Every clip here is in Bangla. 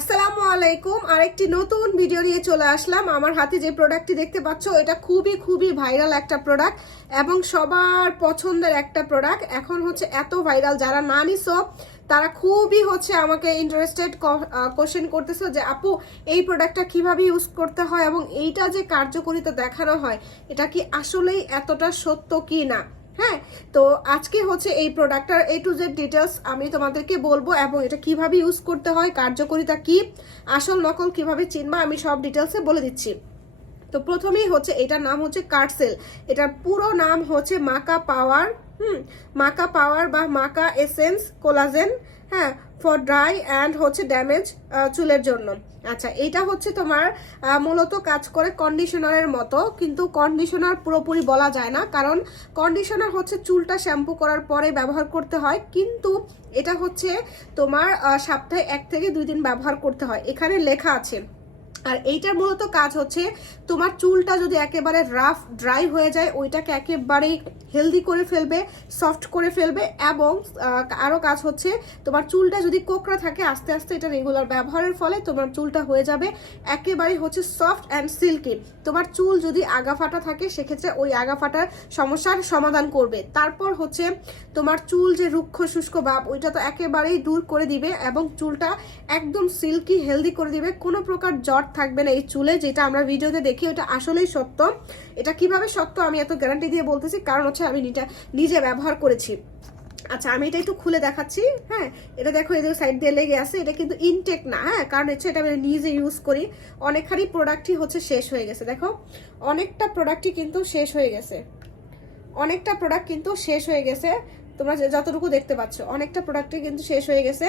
আসসালামু আলাইকুম। আরেকটি নতুন ভিডিও নিয়ে চলে আসলাম। আমার হাতে যে প্রোডাক্টটি দেখতে পাচ্ছ এটা খুবই ভাইরাল একটা প্রোডাক্ট এবং সবার পছন্দের একটা প্রোডাক্ট। এখন হচ্ছে এত ভাইরাল, যারা না নিছো তারা খুবই আমাকে ইন্টারেস্টেড কোশ্চেন করতেছে যে আপু এই প্রোডাক্টটা কিভাবে ইউজ করতে হয় এবং এইটা যে কার্যকারিতা দেখানো হয় এটা কি আসলেই এতটা সত্য কি না। হ্যাঁ, তো আজকে এই প্রোডাক্টটার A to Z ডিটেলস আমি তোমাদেরকে বলবো এবং এটা কিভাবে ইউজ করতে হয়, কার্যকারিতা কি, আসল নকল কিভাবে চিনবা, আমি সব ডিটেলসে বলে দিচ্ছি। তো প্রথমেই এটার নাম কার্টসেল। এটার পুরো নাম মাকা পাওয়ার। মাকা পাওয়ার বা মাকা এসেন্স কোলাজেন। হ্যাঁ, ফর ড্রাই অ্যান্ড ড্যামেজ চুলের জন্য। আচ্ছা, এটা তোমার মূলত কাজ করে কন্ডিশনারের মতো, কিন্তু কন্ডিশনার পুরোপুরি বলা যায় না, কারণ কন্ডিশনার চুলটা শ্যাম্পু করার পরে ব্যবহার করতে হয়, কিন্তু এটা তোমার সপ্তাহে 1 থেকে 2 দিন ব্যবহার করতে হয়, এখানে লেখা আছে। আর এইটার মূলত কাজ তোমার চুলটা যদি একেবারে রাফ ড্রাই হয়ে যায় ওইটাকে একেবারেই হেলদি করে ফেলবে, সফট করে ফেলবে, এবং আরও কাজ তোমার চুলটা যদি কোকড়া থাকে আস্তে আস্তে এটা রেগুলার ব্যবহারের ফলে তোমার চুলটা হয়ে যাবে একেবারেই সফট অ্যান্ড সিল্কি। তোমার চুল যদি আগা ফাটা থাকে সেক্ষেত্রে ওই আগা ফাটার সমস্যার সমাধান করবে। তারপর তোমার চুল যে রুক্ষ শুষ্ক ভাব ওইটা তো একেবারেই দূর করে দিবে এবং চুলটা একদম সিল্কি হেলদি করে দিবে। কোনো প্রকার জট থাকবে না এই চুলে, যেটা আমরা ভিডিওতে দেখি ওটা আসলেই সত্য। এটা কিভাবে সত্য আমি এত গ্যারান্টি দিয়ে বলতেছি, কারণ আমি এটা নিজে ব্যবহার করেছি। আচ্ছা, আমি এটা একটু খুলে দেখাচ্ছি। হ্যাঁ, এটা দেখো এদের সাইড দিয়ে লেগে আছে, এটা কিন্তু ইনটেক না। হ্যাঁ, কারণ এটা আমি নিজে ইউজ করি। অনেকখানি প্রোডাক্টই শেষ হয়ে গেছে। দেখো অনেকটা প্রোডাক্টই কিন্তু শেষ হয়ে গেছে, অনেকটা প্রোডাক্ট কিন্তু শেষ হয়ে গেছে। তোমরা যতটুকু দেখতে পাচ্ছ অনেকটা প্রোডাক্টই কিন্তু শেষ হয়ে গেছে।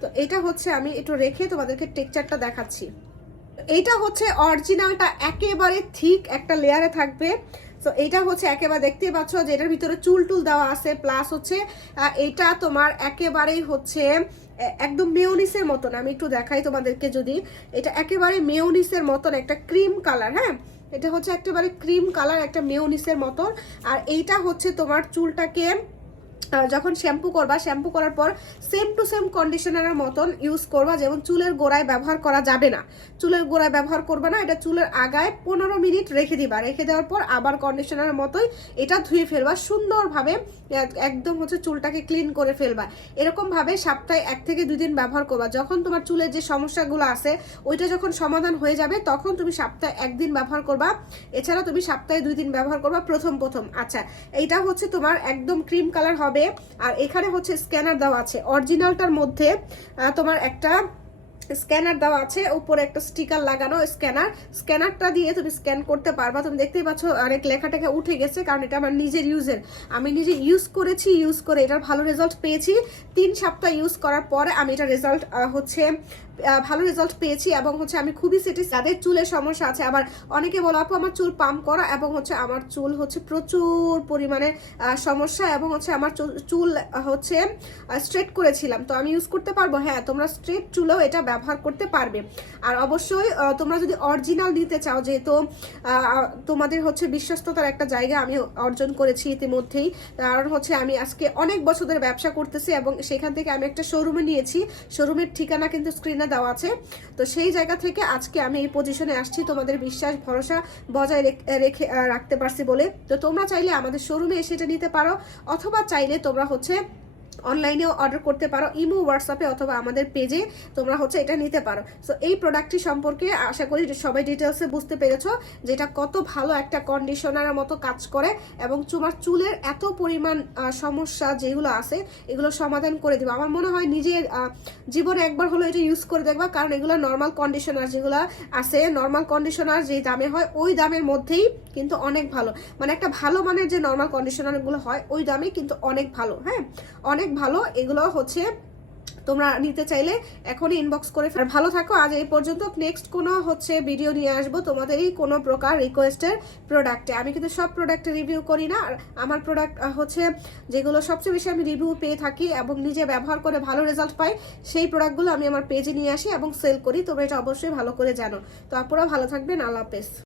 তো এটা আমি একটু রেখে তোমাদেরকে টেক্সচারটা দেখাচ্ছি। এইটা অরিজিনালটা একেবারে ঠিক একটা লেয়ারে থাকবে। তো এইটা একেবারে দেখতেই পাচ্ছ যে এটার ভিতরে চুল টুল দেওয়া আছে, প্লাস এটা তোমার একেবারেই একদম মেয়োনিসের মতন। আমি একটু দেখাই তোমাদেরকে, যদি এটা একেবারে মেয়োনিসের মতন একটা ক্রিম কালার। হ্যাঁ, এটা একেবারে ক্রিম কালার, একটা মেয়োনিসের মতন। আর এইটা তোমার চুলটাকে যখন শ্যাম্পু করবা, শ্যাম্পু করার পর সেম টু সেম কন্ডিশনারের মতন ইউজ করবা। যেমন চুলের গোড়ায় ব্যবহার করা যাবে না, চুলের গোড়ায় ব্যবহার করবা না, এটা চুলের আগায় 15 মিনিট রেখে দিবা। রেখে দেওয়ার পর আবার কন্ডিশনারের মতোই এটা ধুয়ে ফেলবা সুন্দরভাবে, একদম চুলটাকে ক্লিন করে ফেলবা। এরকম ভাবে সপ্তাহে 1 থেকে 2 দিন ব্যবহার করবা। যখন তোমার চুলের যে সমস্যাগুলো আছে ওইটা যখন সমাধান হয়ে যাবে তখন তুমি সপ্তাহে 1 দিন ব্যবহার করবা। এছাড়া তুমি সপ্তাহে 2 দিন ব্যবহার করবা প্রথম। আচ্ছা, এইটা তোমার একদম ক্রিম কালার হবে। আর এখানে স্ক্যানার দেওয়া আছে। অরিজিনালটার মধ্যে তোমার একটা স্ক্যানার দেওয়া আছে, উপরে একটা স্টিকার লাগানো স্ক্যানারটা দিয়ে তুমি স্ক্যান করতে পারবা। তুমি দেখতেই পাচ্ছ অনেক লেখাটাকে উঠে গেছে, কারণ এটা আমার নিজের ইউজের, আমি নিজে ইউজ করেছি। ইউজ করে এটার ভালো রেজাল্ট পেয়েছি। 3 সপ্তাহ ইউজ করার পরে আমি এটা রেজাল্ট ভালো রেজাল্ট পেয়েছি এবং আমি খুবই স্যাটিসফাইড। যাদের চুলের সমস্যা আছে, আবার অনেকে বলো আপু আমার চুল পাম্প করা এবং আমার চুল প্রচুর পরিমাণে সমস্যা এবং আমার চুল স্ট্রেট করেছিলাম, তো আমি ইউজ করতে পারবো। হ্যাঁ, তোমরা স্ট্রেট চুলেও এটা ব্যবহার করতে পারবে। আর অবশ্যই তোমরা যদি অরিজিনাল নিতে চাও, যেহেতু তোমাদের বিশ্বস্ততার একটা জায়গা আমি অর্জন করেছি ইতিমধ্যেই, কারণ আমি আজকে অনেক বছরের ব্যবসা করতেছি এবং সেখান থেকে আমি একটা শোরুমে নিয়েছি। শোরুমের ঠিকানা কিন্তু স্ক্রিনে দেওয়া আছে। তো সেই জায়গা থেকে আজকে আমি এই পজিশনে আসছি, তোমাদের বিশ্বাস ভরসা বজায় রেখে রাখতে পারছি বলে। তো তোমরা চাইলে আমাদের শোরুমে এসে এটা নিতে পারো, অথবা চাইলে তোমরা অনলাইনেও অর্ডার করতে পারো, ইমো হোয়াটসঅ্যাপে অথবা আমাদের পেজে তোমরা এটা নিতে পারো। সো এই প্রোডাক্টটি সম্পর্কে আশা করি সবাই ডিটেলসে বুঝতে পেরেছো, যেটা কত ভালো একটা কন্ডিশনারের মতো কাজ করে এবং তোমার চুলের এত পরিমাণ সমস্যা যেগুলো আছে এগুলো সমাধান করে দিবে। আমার মনে হয় নিজের জীবনে একবার হলো এটা ইউজ করে দেখবা, কারণ এগুলো নর্মাল কন্ডিশনার যেগুলো আছে, নর্মাল কন্ডিশনার যে দামে হয় ওই দামের মধ্যেই কিন্তু অনেক ভালো, মানে একটা ভালো মানের যে নর্মাল কন্ডিশনারগুলো হয় ওই দামে কিন্তু অনেক ভালো। হ্যাঁ, অনেক ভালো। এগুলো তোমরা নিতে চাইলে এখনই ইনবক্স করে। ভালো থাকো। আজ এই পর্যন্ত। নেক্সট কোনো ভিডিও নিয়ে আসবো তোমাদেরই কোনো প্রকার রিকোয়েস্টের প্রোডাক্টে। আমি কিন্তু সব প্রোডাক্টে রিভিউ করি না। আর আমার প্রোডাক্ট যেগুলো সবচেয়ে বেশি আমি রিভিউ পেয়ে থাকি এবং নিজে ব্যবহার করে ভালো রেজাল্ট পাই, সেই প্রোডাক্টগুলো আমি আমার পেজে নিয়ে আসি এবং সেল করি। তোমরা এটা অবশ্যই ভালো করে জানো। তো আপনারা ভালো থাকবেন। আল্লাহ হাফেজ।